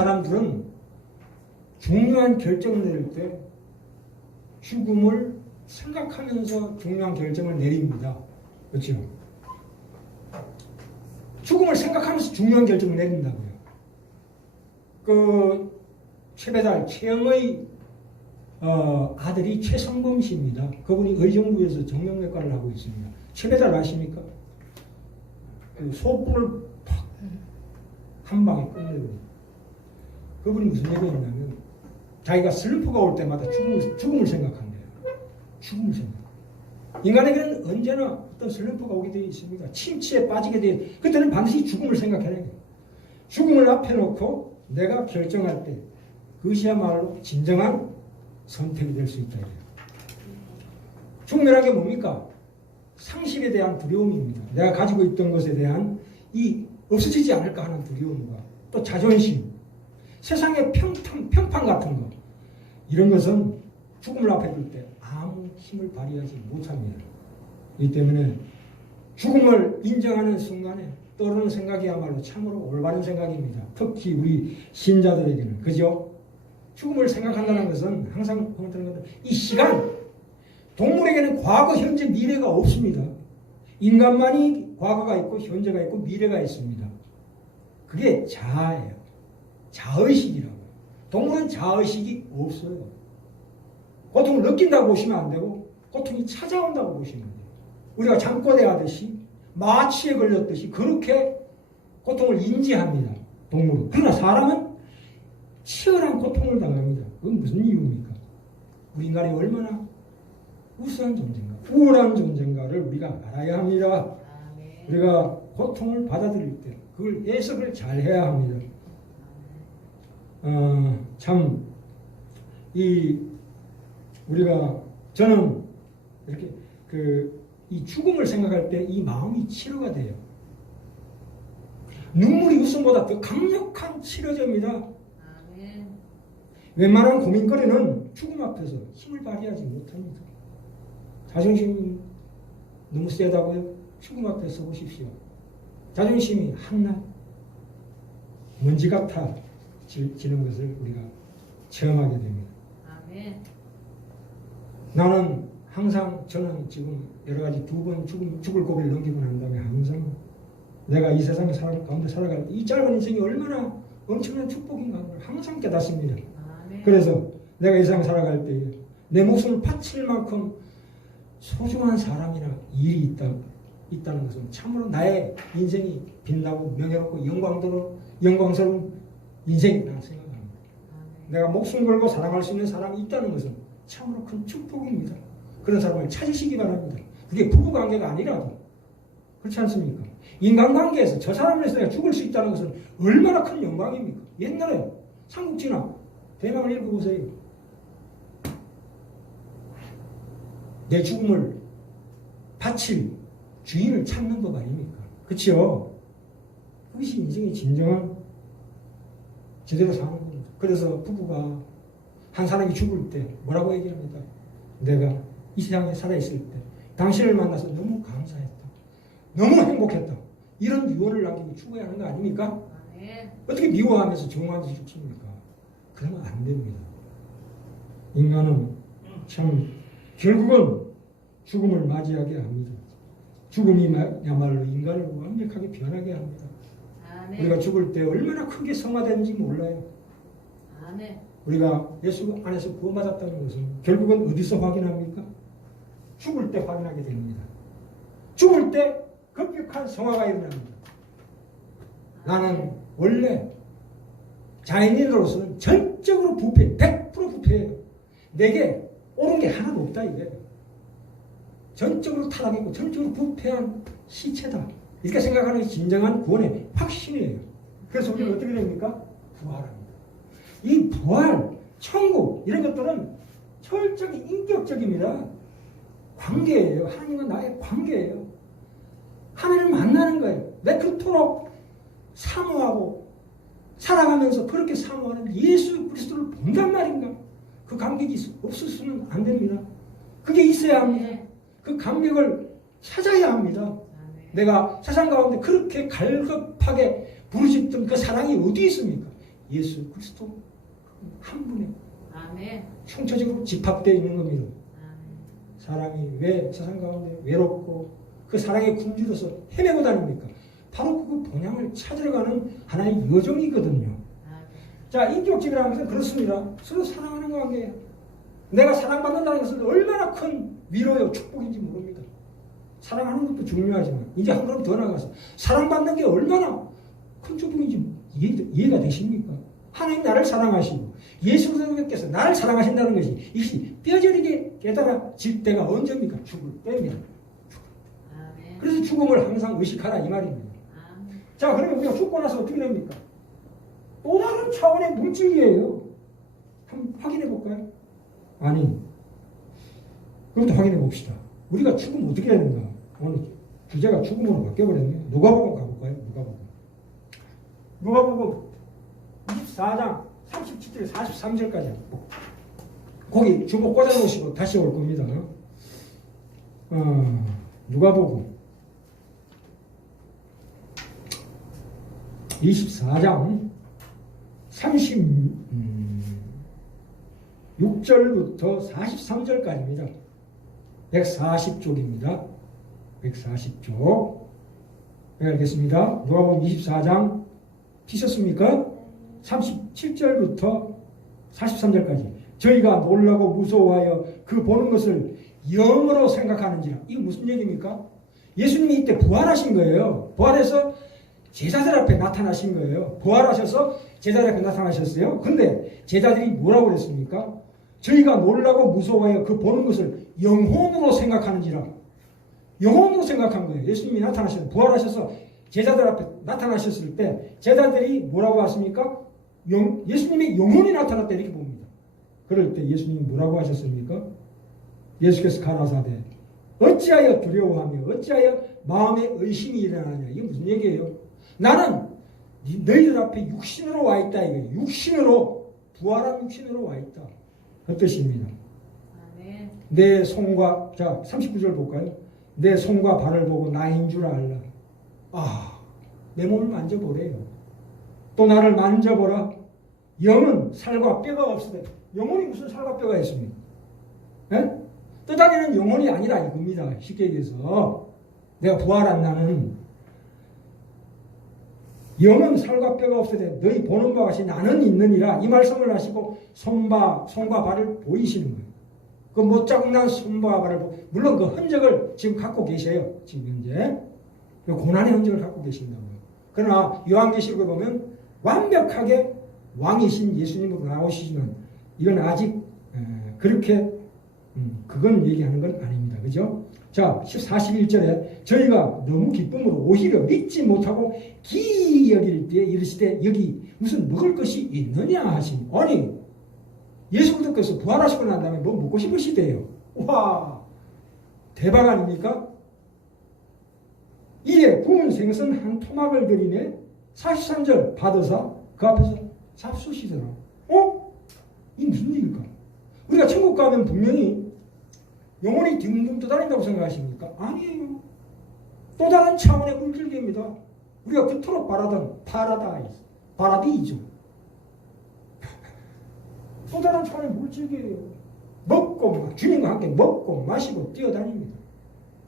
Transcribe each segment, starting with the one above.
사람들은 중요한 결정을 내릴 때 죽음을 생각하면서 중요한 결정을 내립니다. 그렇죠? 죽음을 생각하면서 중요한 결정을 내린다고요. 그 최배달 최영의 아들이 최성범 씨입니다. 그분이 의정부에서 정형외과를 하고 있습니다. 최배달 아십니까? 그 소뿔을 팍 한 방에 끝내거든요. 그분이 무슨 얘기했냐면 자기가 슬럼프가 올 때마다 죽음을 생각한대요. 죽음을 생각. 인간에게는 언제나 어떤 슬럼프가 오게 되어 있습니다. 침체에 빠지게 되어 그때는 반드시 죽음을 생각해야 돼요. 죽음을 앞에 놓고 내가 결정할 때 그것이야말로 진정한 선택이 될 수 있다. 죽음이라는 게 뭡니까? 상실에 대한 두려움입니다. 내가 가지고 있던 것에 대한 이 없어지지 않을까 하는 두려움과 또 자존심, 세상의 평판 같은 것, 이런 것은 죽음을 앞에 둘 때 아무 힘을 발휘하지 못합니다. 이 때문에 죽음을 인정하는 순간에 떠오르는 생각이야말로 참으로 올바른 생각입니다. 특히 우리 신자들에게는. 그죠? 죽음을 생각한다는 것은 항상 이 시간, 동물에게는 과거, 현재, 미래가 없습니다. 인간만이 과거가 있고 현재가 있고 미래가 있습니다. 그게 자아예요. 자의식이라고. 동물은 자의식이 없어요. 고통을 느낀다고 보시면 안 되고 고통이 찾아온다고 보시면 돼요. 우리가 잠꼬대 하듯이 마취에 걸렸듯이 그렇게 고통을 인지합니다. 동물은. 그러나 사람은 치열한 고통을 당합니다. 그건 무슨 이유입니까? 우리 인간이 얼마나 우수한 존재인가, 우월한 존재인가를 우리가 알아야 합니다. 우리가 고통을 받아들일 때 그걸 해석을 잘 해야 합니다. 참, 저는 이렇게 이 죽음을 생각할 때 이 마음이 치료가 돼요. 눈물이 웃음보다 더 강력한 치료제입니다. 웬만한 고민거리는 죽음 앞에서 힘을 발휘하지 못합니다. 자존심이 너무 세다고요? 죽음 앞에 서 보십시오. 자존심이 한낱 먼지 같아 지는 것을 우리가 체험하게 됩니다. 아멘. 저는 지금 여러 가지 두 번 죽을 고비를 넘기고 난 다음에 항상 내가 이 세상의 사람 가운데 살아갈 이 짧은 인생이 얼마나 엄청난 축복인가 항상 깨닫습니다. 아멘. 그래서 내가 이 세상 살아갈 때 내 목숨을 바칠 만큼 소중한 사람이나 일이 있다는 것은 참으로 나의 인생이 빛나고 명예롭고 영광스러운 인생이라고 생각합니다. 내가 목숨 걸고 사랑할 수 있는 사람이 있다는 것은 참으로 큰 축복입니다. 그런 사람을 찾으시기 바랍니다. 그게 부부관계가 아니라도 그렇지 않습니까? 인간관계에서 저 사람을 위해서 내가 죽을 수 있다는 것은 얼마나 큰 영광입니까? 옛날에 삼국지나 대망을 읽어보세요. 내 죽음을 바칠 주인을 찾는 법 아닙니까? 그렇죠? 그것이 인생의 진정한 제대로 사는 겁니다. 그래서 부부가 한 사람이 죽을 때 뭐라고 얘기합니까? 내가 이 세상에 살아있을 때 당신을 만나서 너무 감사했다. 너무 행복했다. 이런 유언을 남기고 죽어야 하는 거 아닙니까? 네. 어떻게 미워하면서 정화하면서 죽습니까? 그러면 안 됩니다. 인간은 참 결국은 죽음을 맞이하게 합니다. 죽음이야말로 인간을 완벽하게 변하게 합니다. 아멘. 우리가 죽을 때 얼마나 크게 성화되는지 몰라요. 아멘. 우리가 예수 안에서 구원받았다는 것은 결국은 어디서 확인합니까? 죽을 때 확인하게 됩니다. 죽을 때 급격한 성화가 일어납니다. 나는 원래 자연인으로서는 전적으로 부패, 100% 부패예요. 내게 옳은 게 하나도 없다 이거예요. 전적으로 타락했고 전적으로 부패한 시체다. 이렇게 생각하는 게 진정한 구원의 확신이에요. 그래서 우리는 어떻게 됩니까? 부활합니다. 이 부활, 천국 이런 것들은 철저히 인격적입니다. 관계예요. 하나님과 나의 관계예요. 하나님을 만나는 거예요. 내 그토록 사모하고 살아가면서 그렇게 사모하는 예수 그리스도를 본단 말인가? 그 감격이 없었으면 안 됩니다. 그게 있어야 합니다. 그 감격을 찾아야 합니다. 내가 세상 가운데 그렇게 갈급하게 부르짖던 그 사랑이 어디 있습니까? 예수 그리스도 한 분에 아멘. 총체적으로 집합되어 있는 겁니다. 아멘. 사람이 왜 세상 가운데 외롭고 그 사랑에 굶주려서 헤매고 다닙니까? 바로 그 본향을 찾으러 가는 하나의 여정이거든요. 아멘. 자, 인격적이라는 것은 그렇습니다. 서로 사랑하는 관계예요. 내가 사랑받는다는 것은 얼마나 큰 위로요 축복인지 모릅니다. 사랑하는 것도 중요하지만 이제 한 걸음 더 나가서 사랑받는 게 얼마나 큰 축복인지 이해가 되십니까? 하나님 나를 사랑하시고 예수 그리스도께서 나를 사랑하신다는 것이 이것이 뼈저리게 깨달아질 때가 언제입니까? 죽을 때면. 아멘. 그래서 죽음을 항상 의식하라 이 말입니다. 아멘. 자, 그러면 우리가 죽고 나서 어떻게 됩니까? 또 다른 차원의 물질이에요. 한번 확인해 볼까요? 아니, 그것도 확인해 봅시다. 우리가 죽으면 어떻게 되는가? 오늘 주제가 죽음으로 바뀌어버렸네요. 누가복음 가볼까요? 누가복음 24장 37절 43절까지 거기 주먹 꽂아놓으시고 다시 올 겁니다. 누가복음 24장 36절부터 43절까지입니다. 140쪽입니다. 140쪽. 네, 알겠습니다. 누가복음 24장 피셨습니까? 37절부터 43절까지. 저희가 놀라고 무서워하여 그 보는 것을 영으로 생각하는지라. 이거 무슨 얘기입니까? 예수님이 이때 부활하신 거예요. 부활해서 제자들 앞에 나타나신 거예요. 부활하셔서 제자들 앞에 나타나셨어요. 근데 제자들이 뭐라고 그랬습니까? 저희가 놀라고 무서워하여 그 보는 것을 영혼으로 생각하는지라. 영혼으로 생각한 거예요. 예수님이 나타나셔서 부활하셔서 제자들 앞에 나타나셨을 때 제자들이 뭐라고 하십니까? 예수님의 영혼이 나타났다 이렇게 봅니다. 그럴 때 예수님이 뭐라고 하셨습니까? 예수께서 가라사대 어찌하여 두려워하며 어찌하여 마음에 의심이 일어나냐. 이게 무슨 얘기예요? 나는 너희들 앞에 육신으로 와 있다 이거예요. 육신으로 부활한 육신으로 와 있다. 그 뜻입니다. 아멘. 내 손과 자 39절 볼까요? 내 손과 발을 보고 나인 줄 알라. 내 몸을 만져보래요. 또 나를 만져보라. 영은 살과 뼈가 없으되 영혼이 무슨 살과 뼈가 있습니까? 예? 떠다니는 영혼이 아니라 이겁니다. 쉽게 얘기해서 내가 부활한 나는 영은 살과 뼈가 없으되 너희 보는 바와 같이 나는 있느니라. 이 말씀을 하시고 손과 발을 보이시는 거예요. 그 못자국난 손과 발을 물론 그 흔적을 지금 갖고 계셔요. 지금 현재 그 고난의 흔적을 갖고 계신다고요. 그러나 요한계시록에 보면 완벽하게 왕이신 예수님으로 나오시지만 이건 아직 그렇게 그건 얘기하는 건 아닙니다. 그죠? 자, 41절에 저희가 너무 기쁨으로 오히려 믿지 못하고 기이 여길 때 이르시되 여기 무슨 먹을 것이 있느냐 하시니. 아니 예수 그리스도께서 부활하시고 난 다음에 뭐 먹고 싶으시대요. 와 대박 아닙니까? 이에 구운 생선 한 토막을 드리네. 43절 받으사 그 앞에서 잡수시더라. 이 무슨 얘기일까? 우리가 천국 가면 분명히 영혼이 딩동 떠다닌다고 생각하십니까? 아니에요. 또 다른 차원의 물질계입니다. 우리가 그토록 바라던 파라디죠. 또 다른 차원의 물질계예요. 먹고 주님과 함께 먹고 마시고 뛰어다닙니다.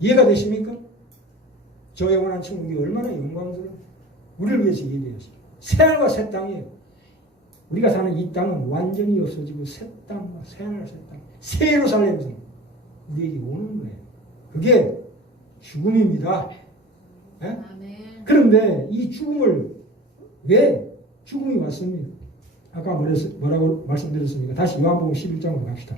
이해가 되십니까? 저 영원한 천국이 얼마나 영광스러워. 우리를 위해서 얘기했어요. 새하늘과 새 땅이에요. 우리가 사는 이 땅은 완전히 없어지고 새 땅과 새하늘 새 땅, 새 예루살렘에서 우리에게 오는 거예요. 그게 죽음입니다. 네? 아멘. 그런데 이 죽음을 왜 죽음이 왔습니까? 아까 뭐라고 말씀드렸습니까? 다시 요한복음 11장으로 갑시다.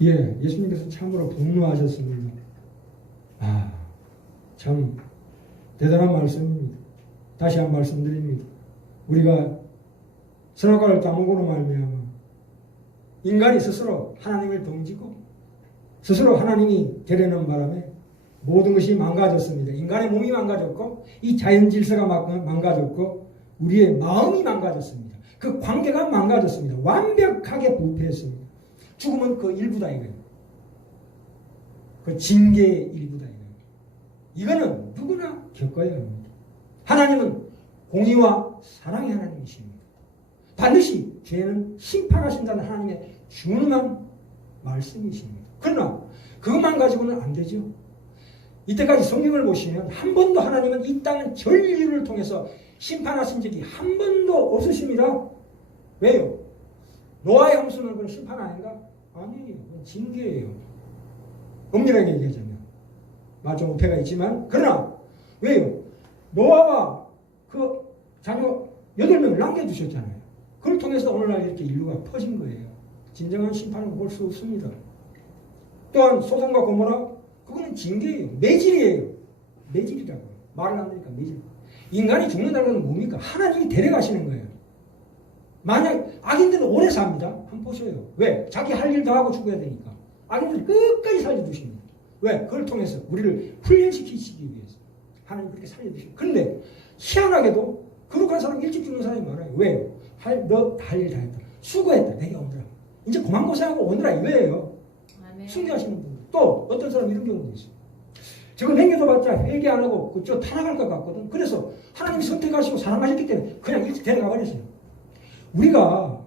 예수님께서 참으로 분노하셨습니다. 참 대단한 말씀입니다. 다시 한 말씀드립니다. 우리가 선악과를 따먹으로 말미암아 인간이 스스로 하나님을 덩지고 스스로 하나님이 되려는 바람에 모든 것이 망가졌습니다. 인간의 몸이 망가졌고 이 자연 질서가 망가졌고 우리의 마음이 망가졌습니다. 그 관계가 망가졌습니다. 완벽하게 부패했습니다. 죽음은 그 일부다 이거예요. 그 징계의 일부다. 이거는 누구나 겪어야 합니다. 하나님은 공의와 사랑의 하나님이십니다. 반드시 죄는 심판하신다는 하나님의 준엄한 말씀이십니다. 그러나 그것만 가지고는 안 되죠. 이때까지 성경을 보시면 한 번도 하나님은 이 땅은 전류를 통해서 심판하신 적이 한 번도 없으십니다. 왜요? 노아의 홍수는 그건 심판 아닌가? 아니에요. 그건 징계예요. 엄밀하게 얘기하자면. 좀 오해가 있지만 그러나 왜요? 노아와 그 자녀 8명을 남겨두셨잖아요. 그걸 통해서 오늘날 이렇게 인류가 퍼진 거예요. 진정한 심판을 볼 수 없습니다. 또한 소돔과 고모라 그거는 징계예요. 매질이에요. 매질이라고. 말을 안 들으니까 매질. 인간이 죽는다는 건 뭡니까? 하나님이 데려가시는 거예요. 만약 악인들은 오래 삽니다. 한번 보셔요. 왜? 자기 할 일도 하고 죽어야 되니까. 악인들이 끝까지 살려두십니다. 왜? 그걸 통해서 우리를 훈련시키시기 위해서 하나님 그렇게 살려주시고. 그런데 희한하게도 거룩한 사람 일찍 죽는 사람이 많아요. 왜요? 너 할 일 다 했다. 수고했다. 내게 오느라. 이제 그만 고생하고 오느라 이거예요. 숭배하시는 분들. 또 어떤 사람 이런 경우도 있어요. 저거 남겨둬봤자 회개 안 하고 그저 타락할 것 같거든. 그래서 하나님이 선택하시고 사랑하셨기 때문에 그냥 일찍 데려가 버렸어요. 우리가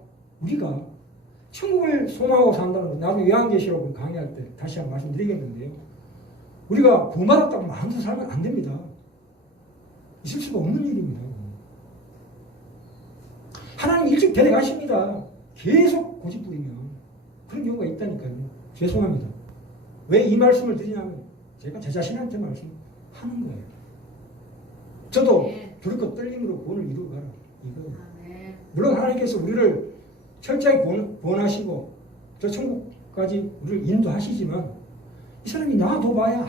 천국을 소망하고 산다는 거, 나도 요한계시록 강의할 때 다시 한번 말씀드리겠는데요. 우리가 구원받았다고 마음대로 살면 안 됩니다. 있을 수가 없는 일입니다. 하나님 일찍 데려가십니다. 계속 고집부리면 그런 경우가 있다니까요. 죄송합니다. 왜 이 말씀을 드리냐면 제가 제 자신한테 말씀하는 거예요. 저도 불꽃 떨림으로 구원을 이루어가라. 이거. 물론 하나님께서 우리를 철저히 구원하시고 저 천국까지 우리를 인도하시지만 이 사람이 놔둬봐야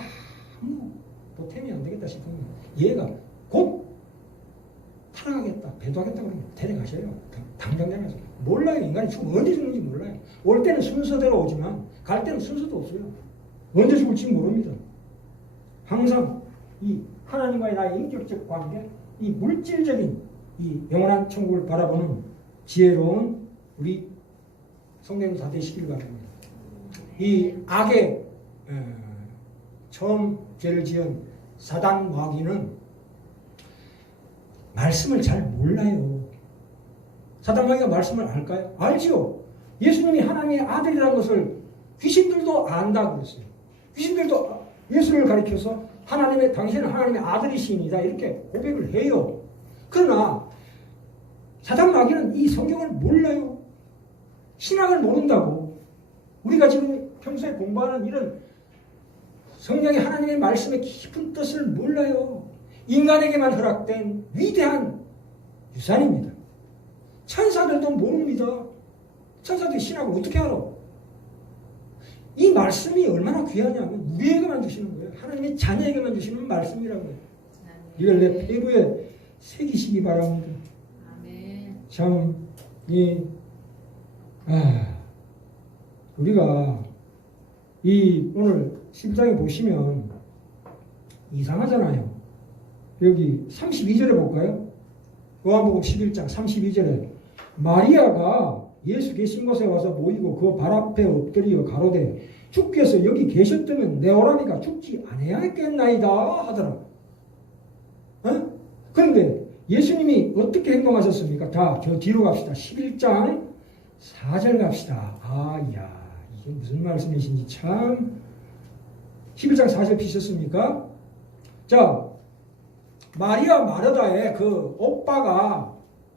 아무 보탬이 안 되겠다 싶으면 얘가 곧 타락하겠다, 배도하겠다 그러면 데려가셔요. 당장 데려가셔요. 몰라요. 인간이 죽으면 언제 죽는지 몰라요. 올 때는 순서대로 오지만 갈 때는 순서도 없어요. 언제 죽을지 모릅니다. 항상 이 하나님과의 나의 인격적 관계, 이 물질적인 이 영원한 천국을 바라보는 지혜로운 우리 성도님 다 되시길 바랍니다. 이 악의 처음 죄를 지은 사단 마귀는 말씀을 잘 몰라요. 사단 마귀가 말씀을 알까요? 알지요. 예수님이 하나님의 아들이라는 것을 귀신들도 안다고 그랬어요. 귀신들도 예수를 가리켜서 당신은 하나님의 아들이시니다 이렇게 고백을 해요. 그러나 사단 마귀는 이 성경을 몰라요. 신학을 모른다고. 우리가 지금 평소에 공부하는 이런 성경의 하나님의 말씀의 깊은 뜻을 몰라요. 인간에게만 허락된 위대한 유산입니다. 천사들도 모릅니다. 천사들이 신학을 어떻게 알아? 이 말씀이 얼마나 귀하냐면 우리에게만 주시는 거예요. 하나님의 자녀에게만 주시는 말씀이라고 해요. 이걸 내 폐부에 새기시기 바랍니다. 참, 우리가 오늘 11장에 보시면 이상하잖아요. 여기 32절에 볼까요? 요한복음 11장 32절에 마리아가 예수 계신 곳에 와서 모이고 그 발 앞에 엎드려 가로되 주께서 여기 계셨다면 내 오라니가 죽지 아니하겠나이다 하더라. 그런데 예수님이 어떻게 행동하셨습니까? 저 뒤로 갑시다. 11장 4절 갑시다. 이게 무슨 말씀이신지 참. 11장 4절 피셨습니까? 자, 마리아 마르다의 그 오빠가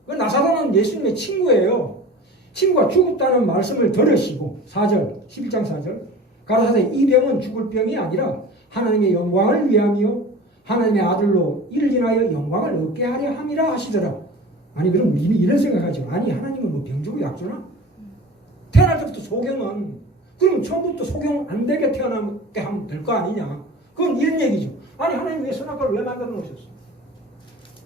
그 나사로는 예수님의 친구예요. 친구가 죽었다는 말씀을 들으시고 4절 11장 4절 가라사대 이 병은 죽을 병이 아니라 하나님의 영광을 위함이요 하나님의 아들로 이를 인하여 영광을 얻게 하려 함이라 하시더라. 아니 그럼 이런 생각하죠. 아니 하나님은 뭐 병주고 약주나? 태어날 때부터 소경은 그럼 처음부터 소경 안 되게 태어나게 하면 될 거 아니냐? 그건 이런 얘기죠. 아니 하나님 왜 선악과를 왜 만들어 놓으셨어?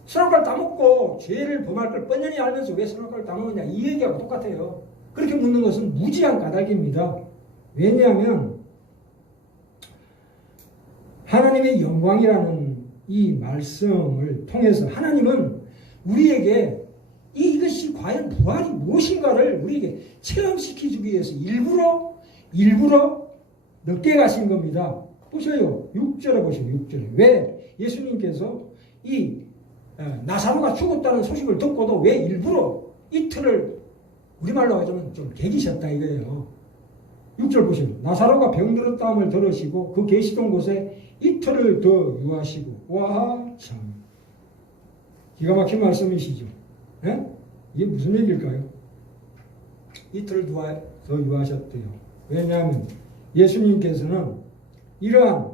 선악과를 따먹고 죄를 범할 걸 뻔히 알면서 왜 선악과를 따먹느냐? 이 얘기하고 똑같아요. 그렇게 묻는 것은 무지한 까닭입니다. 왜냐하면 하나님의 영광이라는 이 말씀을 통해서 하나님은 우리에게 이것이 과연 부활이 무엇인가를 우리에게 체험시켜주기 위해서 일부러 늦게 가신 겁니다. 보세요. 6절에 보세요. 6절에. 왜 예수님께서 이 나사로가 죽었다는 소식을 듣고도 왜 일부러 이틀을 우리말로 하자면 좀 개기셨다 이거예요. 6절 보세요. 나사로가 병들었다함을 들으시고 그 계시던 곳에 이틀을 더 유하시고. 와 참 기가 막힌 말씀이시죠. 예? 이게 무슨 얘기일까요? 이틀을 더 유하셨대요. 왜냐하면 예수님께서는 이러한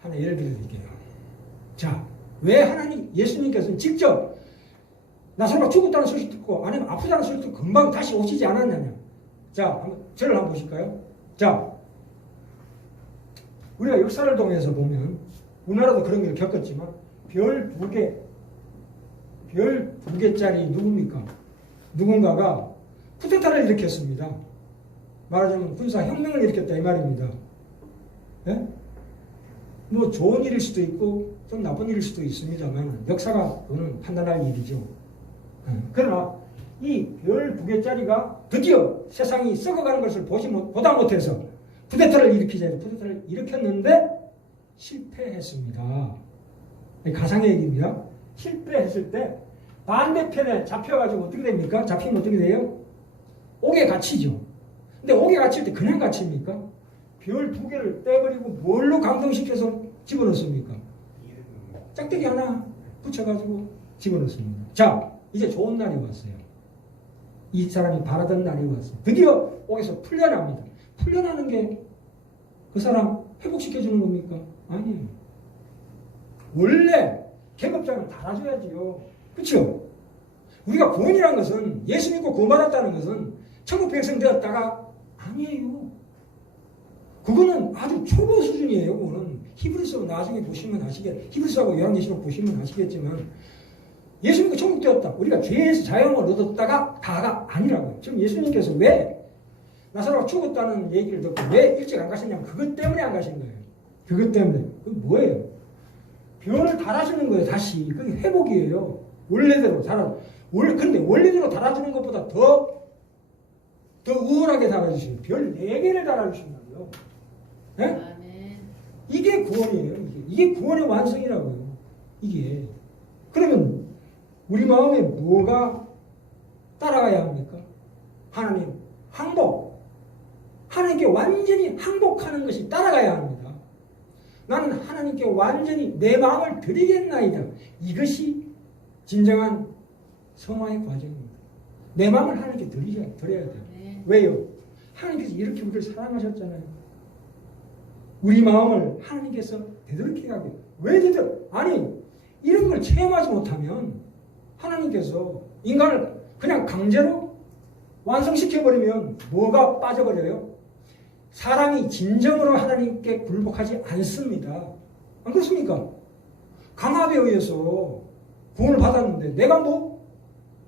하나 예를 들어드릴게요. 자, 왜 하나님 예수님께서는 직접 나사로가 죽었다는 소식 듣고 아니면 아프다는 소식 듣고 금방 다시 오시지 않았느냐? 자, 저를 한번 보실까요? 자, 우리가 역사를 통해서 보면 우리나라도 그런 걸 겪었지만 별 두 개짜리 누굽니까? 누군가가 쿠데타를 일으켰습니다. 말하자면 군사혁명을 일으켰다 이 말입니다. 예? 뭐 좋은 일일 수도 있고 좀 나쁜 일일 수도 있습니다만 역사가 그거는 판단할 일이죠. 그러나 이 별 두 개짜리가 드디어 세상이 썩어가는 것을 보다 못해서 쿠데타를 일으켰는데 실패했습니다. 가상의 얘기입니다. 실패했을 때 반대편에 잡혀가지고 어떻게 됩니까? 잡히면 어떻게 돼요? 옥에 갇히죠. 근데 옥에 갇힐 때 그냥 갇힙니까? 별 두 개를 떼버리고 뭘로 감동시켜서 집어넣습니까? 짝대기 하나 붙여가지고 집어넣습니다. 자, 이제 좋은 날이 왔어요. 이 사람이 바라던 날이 왔어요. 드디어 옥에서 풀려납니다. 풀려나는 게 그 사람 회복시켜주는 겁니까? 아니에요. 원래 계급장은 달아줘야지요. 그렇죠? 우리가 구원이라는 것은 예수 믿고 구원받았다는 것은 천국 백성 되었다가 아니에요. 그거는 아주 초보 수준이에요. 그거는 히브리서 나중에 보시면 히브리서하고 요한계시록 보시면 아시겠지만 예수 믿고 천국 되었다. 우리가 죄에서 자유함을 얻었다가 다가 아니라고요. 지금 예수님께서 왜 나사로가 죽었다는 얘기를 듣고 왜 일찍 안 가셨냐면 그것 때문에 안 가신 거예요. 그것 때문에. 그게 뭐예요? 병을 달아주는 거예요. 다시. 그게 회복이에요. 원래대로 근데 원래대로 달아주는 것보다 더 우월하게 달아주시는 별 4개를 달아주신다고요. 네? 이게 구원이에요. 이게 구원의 완성이라고요. 이게. 그러면 우리 마음에 뭐가 따라가야 합니까? 하나님 항복. 하나님께 완전히 항복하는 것이 따라가야 합니다. 나는 하나님께 완전히 내 마음을 드리겠나이다. 이것이 진정한 성화의 과정입니다. 내 마음을 하나님께 드려야 돼요. 네. 왜요? 하나님께서 이렇게 우리를 사랑하셨잖아요. 우리 마음을 하나님께서 되돌이게 하게. 왜 아니 이런 걸 체험하지 못하면 하나님께서 인간을 그냥 강제로 완성시켜버리면 뭐가 빠져버려요? 사람이 진정으로 하나님께 굴복하지 않습니다. 안 그렇습니까? 강압에 의해서 구원을 받았는데 내가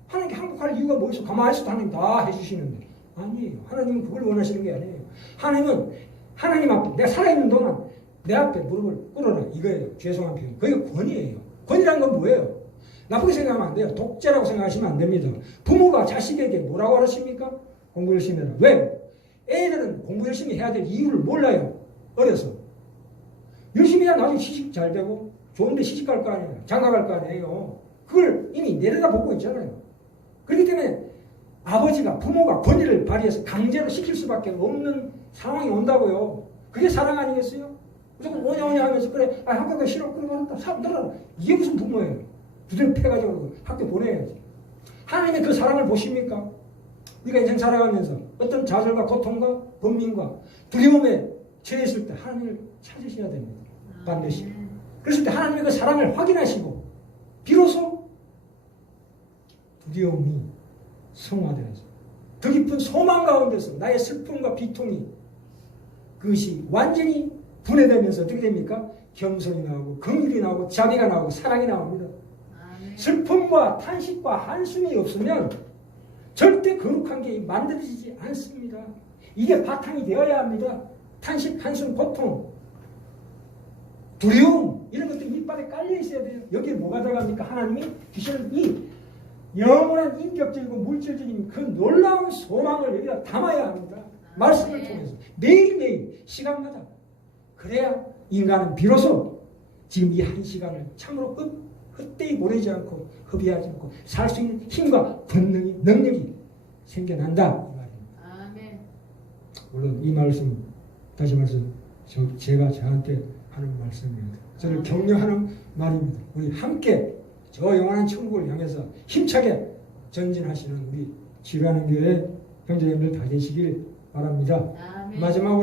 하나님께 항복할 이유가 뭐 있어? 가만히 있어도 하나님 다 해주시는데 아니에요. 하나님은 그걸 원하시는 게 아니에요. 하나님은 하나님 앞에 내가 살아있는 동안 내 앞에 무릎을 꿇어라 이거예요. 죄송한 표현. 그게 권위예요. 권위란 건 뭐예요? 나쁘게 생각하면 안 돼요. 독재라고 생각하시면 안 됩니다. 부모가 자식에게 뭐라고 하십니까? 공부 열심히 해라. 왜? 애들은 공부 열심히 해야 될 이유를 몰라요. 어려서. 열심히 해야 나중에 시집 잘 되고 좋은데 시집 갈 거 아니에요. 장가 갈 거 아니에요. 그걸 이미 내려다보고 있잖아요. 그렇기 때문에 아버지가 부모가 권위를 발휘해서 강제로 시킬 수밖에 없는 상황이 온다고요. 그게 사랑 아니겠어요? 무조건 오냐 하면서 그래 학교 가기 싫어 그래 사람 이게 무슨 부모예요. 두들 패가지고 학교 보내야지. 하나님의 그 사랑을 보십니까? 우리가 인생 살아가면서 어떤 좌절과 고통과 번민과 두려움에 처했을 때 하나님을 찾으셔야 됩니다. 반드시. 그랬을 때 하나님의 그 사랑을 확인하시고 비로소 두려움이 성화되어서 더 깊은 소망 가운데서 나의 슬픔과 비통이 그것이 완전히 분해되면서 어떻게 됩니까? 겸손이 나오고 긍휼이 나오고 자비가 나오고 사랑이 나옵니다. 슬픔과 탄식과 한숨이 없으면 절대 거룩한 게 만들어지지 않습니다. 이게 바탕이 되어야 합니다. 탄식, 한숨, 고통, 두려움 이런 것들이 밑밥에 깔려 있어야 돼요. 여기에 뭐가 들어갑니까? 하나님이 주시는 이 영원한 인격적이고 물질적인 그 놀라운 소망을 여기다 담아야 합니다. 말씀을 통해서 매일매일 시간마다 그래야 인간은 비로소 지금 이 한 시간을 참으로 헛되이 보내지 않고 허비하지 않고 살 수 있는 힘과 권능이 능력이 생겨난다 이 말입니다. 아멘. 물론 이 말씀 다시 말해서 제가 저한테 하는 말씀입니다. 저를 격려하는 말입니다. 우리 함께 저 영원한 천국을 향해서 힘차게 전진하시는 우리 지루하는 교회 형제님들 다 되시길 바랍니다. 아멘. 마지막으로